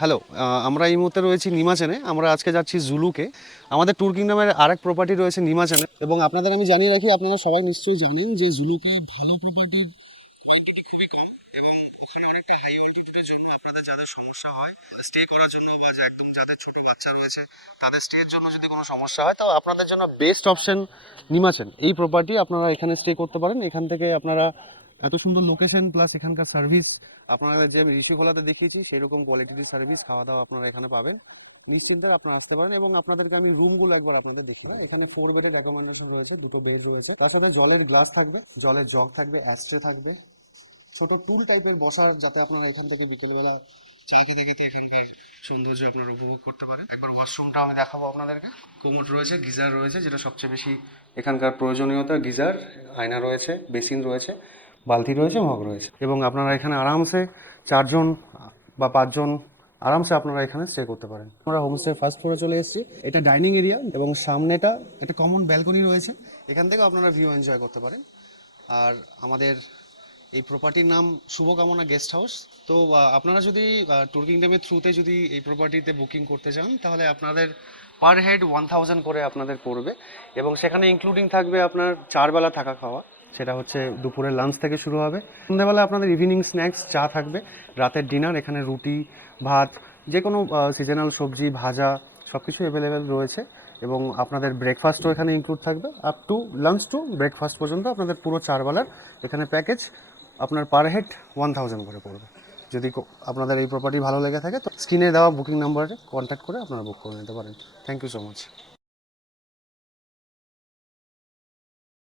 Hello, আমরা এই মুহূর্তে রয়েছি নিমাচানে। আমরা আজকে যাচ্ছি জুলুকে। আমাদের ট্যুর কিংডমের আরেক প্রপার্টি রয়েছে নিমাচানে, এবং আপনাদের আমি জানিয়ে রাখি, আপনারা সবাই নিশ্চয়ই জানেন যে জুলুকে ভালো প্রপার্টির কোয়ান্টিটি খুবই কম, এবং ওখানে অনেকটা হাই অল্টিটিউডের জন্য আপনাদের যাদের সমস্যা হয় স্টে করার জন্য, বা যে একদম যাদের ছোট বাচ্চা রয়েছে তাদের স্টের জন্য যদি কোনো সমস্যা হয়, তো আপনাদের জন্য বেস্ট অপশন নিমাচান। এই প্রপার্টি আপনারা এখানে স্টে করতে পারেন। এখান থেকে আপনারা এত সুন্দর লোকেশন প্লাস এখানকার সার্ভিস, আপনারা যে আমি ঋষিখোলাতে দেখিয়েছি সেরকম কোয়ালিটির সার্ভিস, খাওয়া দাওয়া আপনারা এখানে পাবেন। নিশ্চিন্তে আপনারা আসতে পারেন। এবং আপনাদেরকে আমি রুমগুলো একবার আপনাদের দেখিয়ে, এখানে 4 বেডের রেকমেন্ডেশন রয়েছে, 2টো বেড রয়েছে, তার সাথে জলের গ্লাস থাকবে, জলের জগ থাকবে, অ্যাস্ট্রে থাকবে, ছোট টুল টাইপের বসার, যাতে আপনারা এখান থেকে বিকেলবেলা চা খেতে খেতে এখানকার সৌন্দর্য আপনারা উপভোগ করতে পারেন। একবার ওয়াশরুমটা আমি দেখাবো আপনাদেরকে। কোমোড রয়েছে, গিজার রয়েছে, যেটা সবচেয়ে বেশি এখানকার প্রয়োজনীয়তা। গিজার, আয়না রয়েছে, বেসিন রয়েছে, বালতি রয়েছে, মগ রয়েছে, এবং আপনারা এখানে আরামসে 4জন বা 5জন আরামসে আপনারা এখানে স্টে করতে পারেন। আমরা হোমস্টে ফার্স্ট ফ্লোরে চলে এসেছি। এটা ডাইনিং এরিয়া, এবং সামনেটা একটা কমন ব্যালকনি রয়েছে, এখান থেকেও আপনারা ভিউ এনজয় করতে পারেন। আর আমাদের এই প্রপার্টির নাম শুভকামনা গেস্ট হাউস। তো আপনারা যদি ট্যুর কিংডমের থ্রুতে যদি এই প্রপার্টিতে বুকিং করতে চান, তাহলে আপনাদের পার হেড 1000 করে আপনাদের পড়বে, এবং সেখানে ইনক্লুডিং থাকবে আপনার 4 বেলা থাকা খাওয়া। সেটা হচ্ছে দুপুরের লাঞ্চ থেকে শুরু হবে, সন্ধ্যেবেলা আপনাদের ইভিনিং স্ন্যাক্স চা থাকবে, রাতের ডিনার এখানে রুটি ভাত, যে কোনো সিজনাল সবজি ভাজা সব কিছু অ্যাভেলেবেল রয়েছে, এবং আপনাদের ব্রেকফাস্টও এখানে ইনক্লুড থাকবে। Up to lunch to breakfast পর্যন্ত আপনাদের পুরো 4 বেলার এখানে প্যাকেজ আপনার পার হেড 1000 করে পড়বে। যদি আপনাদের এই প্রপার্টি ভালো লেগে থাকে, তো স্ক্রিনে দেওয়া বুকিং নাম্বারে কন্ট্যাক্ট করে আপনারা বুক করে নিতে পারেন। Thank you so much.